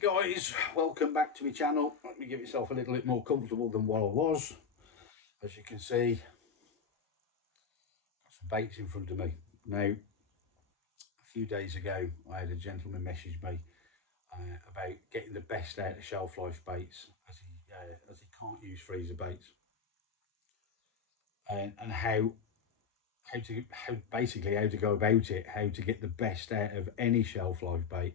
Hey guys, welcome back to my channel. Let me get myself a little bit more comfortable than what I was. As you can see, got some baits in front of me. Now, a few days ago, I had a gentleman message me about getting the best out of shelf life baits as he can't use freezer baits, and how to go about it, how to get the best out of any shelf life bait,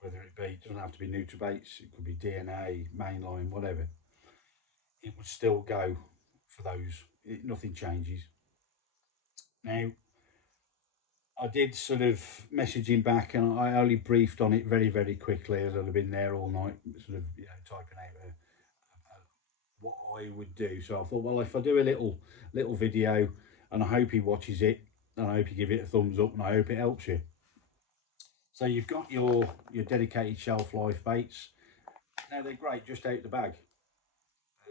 whether it doesn't have to be Nutribaits, it could be DNA, mainline, whatever. It would still go for those. Nothing changes. Now, I did sort of message him back, and I only briefed on it very, very quickly, as I'd have been there all night, sort of, typing out what I would do. So I thought, well, if I do a little video, and I hope he watches it, and I hope you give it a thumbs up, and I hope it helps you. So you've got your dedicated shelf life baits. Now they're great just out the bag.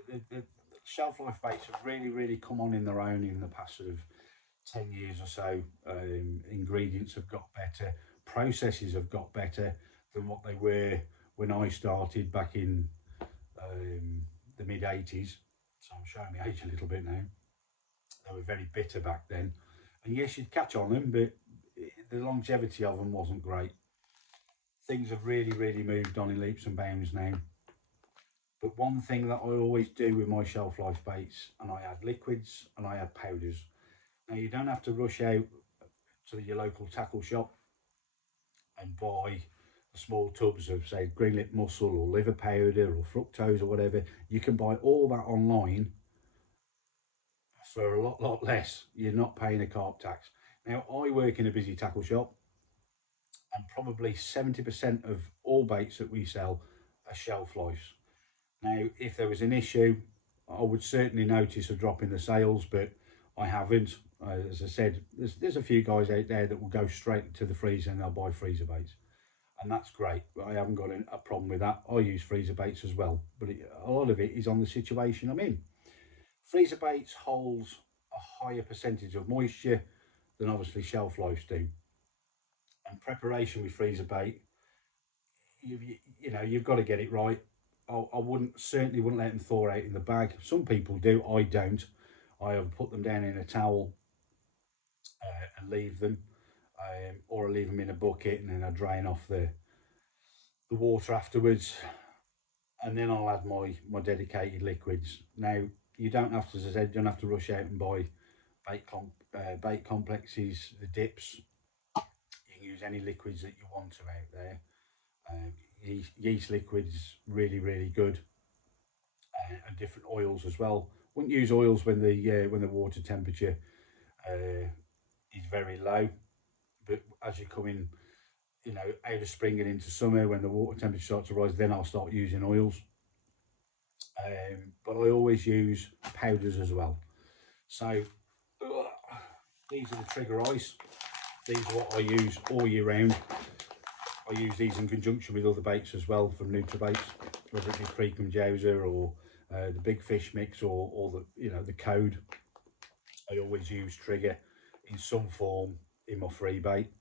The shelf life baits have really come on in their own in the past sort of 10 years or so. Ingredients have got better, processes have got better than what they were when I started back in the mid 80s. So I'm showing my age a little bit now. They were very bitter back then, and yes, you'd catch on them, but the longevity of them wasn't great. Things have really moved on in leaps and bounds now. But one thing that I always do with my shelf life baits, and I add liquids and I add powders. Now, you don't have to rush out to your local tackle shop and buy small tubs of, say, green lip mussel or liver powder or fructose or whatever. You can buy all that online for a lot less. You're not paying a carp tax. Now, I work in a busy tackle shop, and probably 70% of all baits that we sell are shelf lives. Now, if there was an issue, I would certainly notice a drop in the sales, but I haven't. As I said, there's a few guys out there that will go straight to the freezer and they'll buy freezer baits, and that's great. I haven't got a problem with that. I use freezer baits as well, but a lot of it is on the situation I'm in. Freezer baits holds a higher percentage of moisture than obviously shelf lives do, and preparation with freezer bait, you've got to get it right. I certainly wouldn't let them thaw out in the bag. Some people do, I don't. I have put them down in a towel and leave them, or I leave them in a bucket and then I drain off the water afterwards, and then I'll add my dedicated liquids. Now, you don't have to, as I said, you don't have to rush out and buy bait complexes, the dips. You can use any liquids that you want to out there. Yeast liquids, really good, and different oils as well. Wouldn't use oils when the water temperature is very low, but as you come in, out of spring and into summer, when the water temperature starts to rise, then I'll start using oils. But I always use powders as well. So these are the trigger ice. These are what I use all year round. I use these in conjunction with other baits as well from Nutribaits, whether it be Creekum Jowser or the Big Fish Mix or the Code. I always use trigger in some form in my free bait.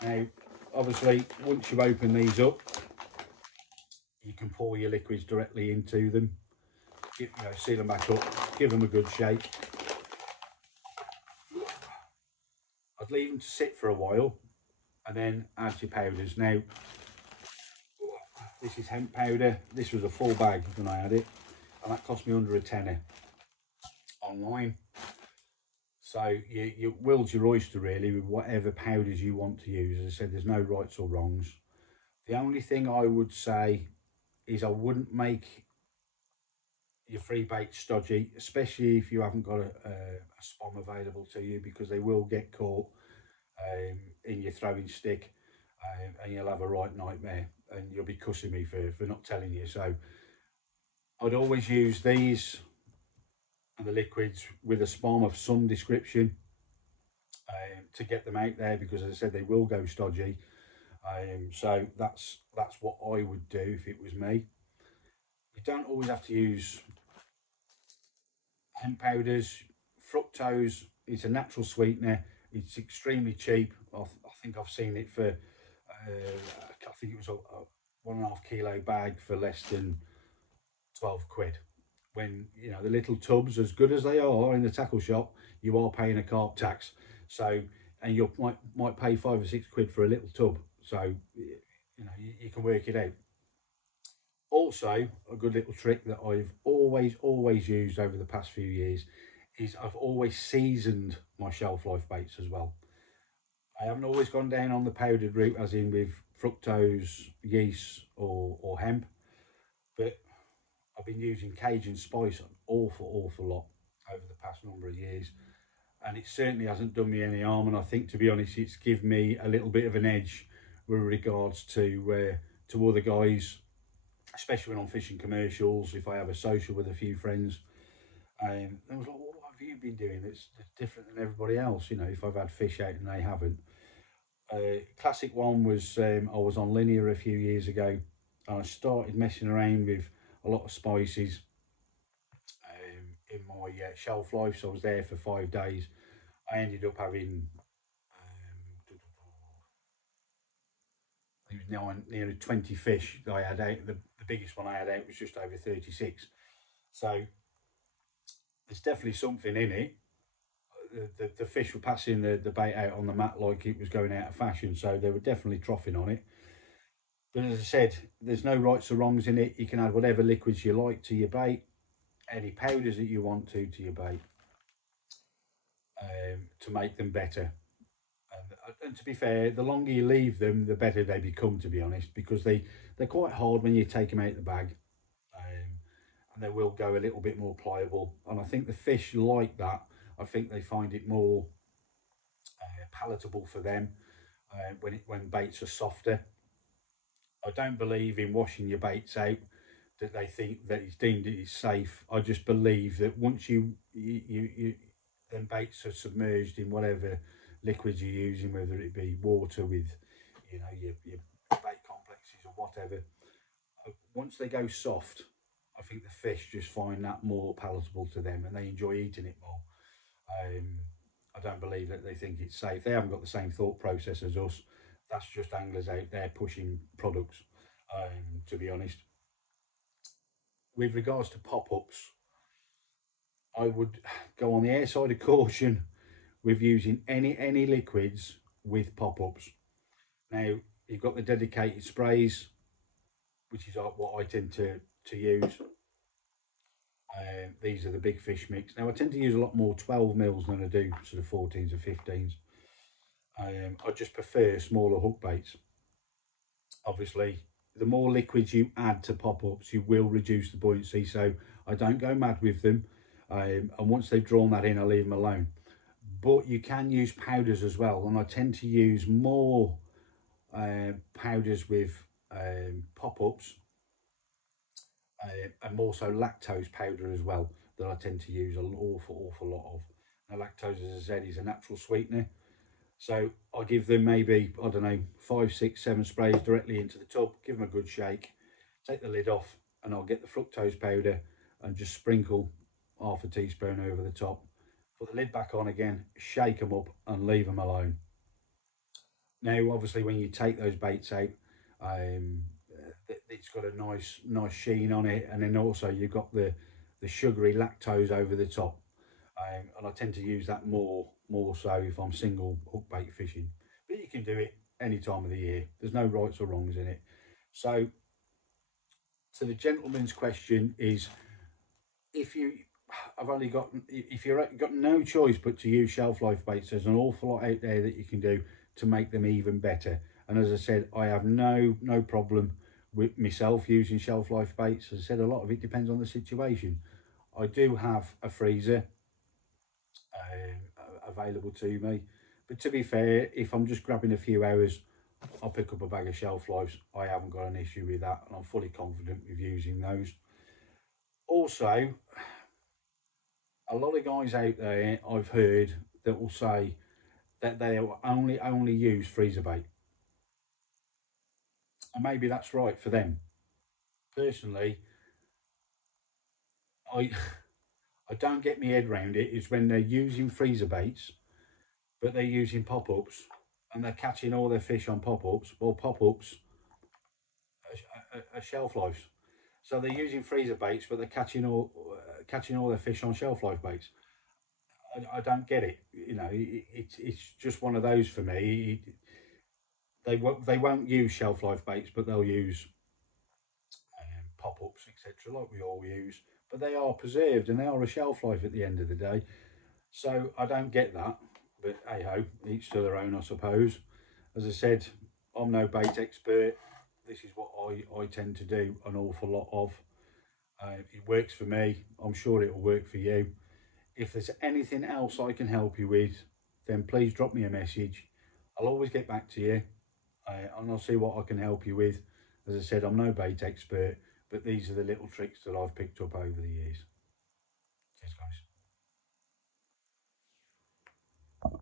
Now, obviously, once you open these up, you can pour your liquids directly into them. Seal them back up, give them a good shake. I'd leave them to sit for a while, and then add your powders. Now, this is hemp powder. This was a full bag when I had it, and that cost me under a tenner online. So you will's your oyster really with whatever powders you want to use. As I said, there's no rights or wrongs. The only thing I would say is I wouldn't make your free bait stodgy, especially if you haven't got a spom available to you, because they will get caught in your throwing stick, and you'll have a right nightmare, and you'll be cussing me for not telling you. So I'd always use these and the liquids with a spom of some description to get them out there, because as I said, they will go stodgy. So that's what I would do if it was me. You don't always have to use hemp powders. Fructose is a natural sweetener. It's extremely cheap. I think I've seen it for I think it was 1.5 kilo bag for less than 12 quid. When you know the little tubs, as good as they are in the tackle shop, you are paying a carp tax. So, and you might pay 5 or 6 quid for a little tub. So, you know you can work it out. Also, a good little trick that I've always used over the past few years is I've always seasoned my shelf life baits as well. I haven't always gone down on the powdered route, as in with fructose, yeast, or hemp, but I've been using Cajun spice an awful lot over the past number of years, and it certainly hasn't done me any harm. And I think, to be honest, it's given me a little bit of an edge with regards to other guys, especially when I'm fishing commercials. If I have a social with a few friends, I was like, "What have you been doing? That's different than everybody else." You know, if I've had fish out and they haven't. Classic one was I was on Linear a few years ago, and I started messing around with a lot of spices in my shelf life. So I was there for 5 days. I ended up having it was nearly 20 fish that I had out. The biggest one I had out was just over 36. So there's definitely something in it. The fish were passing the bait out on the mat like it was going out of fashion. So they were definitely troughing on it. But as I said, there's no rights or wrongs in it. You can add whatever liquids you like to your bait, any powders that you want to your bait, to make them better. And to be fair, the longer you leave them, the better they become. To be honest, because they're quite hard when you take them out of the bag, and they will go a little bit more pliable. And I think the fish like that. I think they find it more palatable for them when baits are softer. I don't believe in washing your baits out that they think that it's deemed it is safe. I just believe that once you then baits are submerged in whatever liquids you're using, whether it be water with, you know, your bait complexes or whatever. Once they go soft, I think the fish just find that more palatable to them and they enjoy eating it more. Um, I don't believe that they think it's safe. They haven't got the same thought process as us. That's just anglers out there pushing products. To be honest, with regards to pop-ups, I would go on the air side of caution with using any liquids with pop-ups. Now you've got the dedicated sprays, which is what I tend to use. These are the big fish mix. Now I tend to use a lot more 12 mils than I do sort of 14s or 15s. I just prefer smaller hook baits. Obviously, the more liquids you add to pop-ups, you will reduce the buoyancy. So I don't go mad with them. And once they've drawn that in, I leave them alone. But you can use powders as well, and I tend to use more powders with pop-ups, and more so lactose powder as well, that I tend to use an awful lot of. Now, lactose, as I said, is a natural sweetener. So I give them maybe, I don't know, 5, 6, 7 sprays directly into the tub, give them a good shake, take the lid off, and I'll get the fructose powder and just sprinkle half a teaspoon over the top. Put the lid back on again, shake them up, and leave them alone. Now, obviously, when you take those baits out, um, it's got a nice sheen on it, and then also you've got the sugary lactose over the top. And I tend to use that more so if I'm single hook bait fishing. But you can do it any time of the year. There's no rights or wrongs in it. So, to the gentleman's question is, if you I've only got if you've got no choice but to use shelf life baits, there's an awful lot out there that you can do to make them even better. And as I said, I have no problem with myself using shelf life baits. As I said, a lot of it depends on the situation. I do have a freezer available to me, but to be fair, if I'm just grabbing a few hours, I'll pick up a bag of shelf lives. I haven't got an issue with that, and I'm fully confident with using those. Also, a lot of guys out there I've heard that will say that they will only use freezer bait, and maybe that's right for them. Personally, I I don't get my head around it. Is when they're using freezer baits, but they're using pop ups, and they're catching all their fish on pop ups. Well, pop ups a shelf life. So they're using freezer baits, but they're catching all their fish on shelf life baits. I don't get it. You know, it's just one of those for me. They won't use shelf life baits, but they'll use pop ups, etc., like we all use. But they are preserved and they are a shelf life at the end of the day. So I don't get that. But hey ho, each to their own, I suppose. As I said, I'm no bait expert. This is what I tend to do an awful lot of. It works for me. I'm sure it will work for you. If there's anything else I can help you with, then please drop me a message. I'll always get back to you, and I'll see what I can help you with. As I said, I'm no bait expert, but these are the little tricks that I've picked up over the years. Cheers, guys.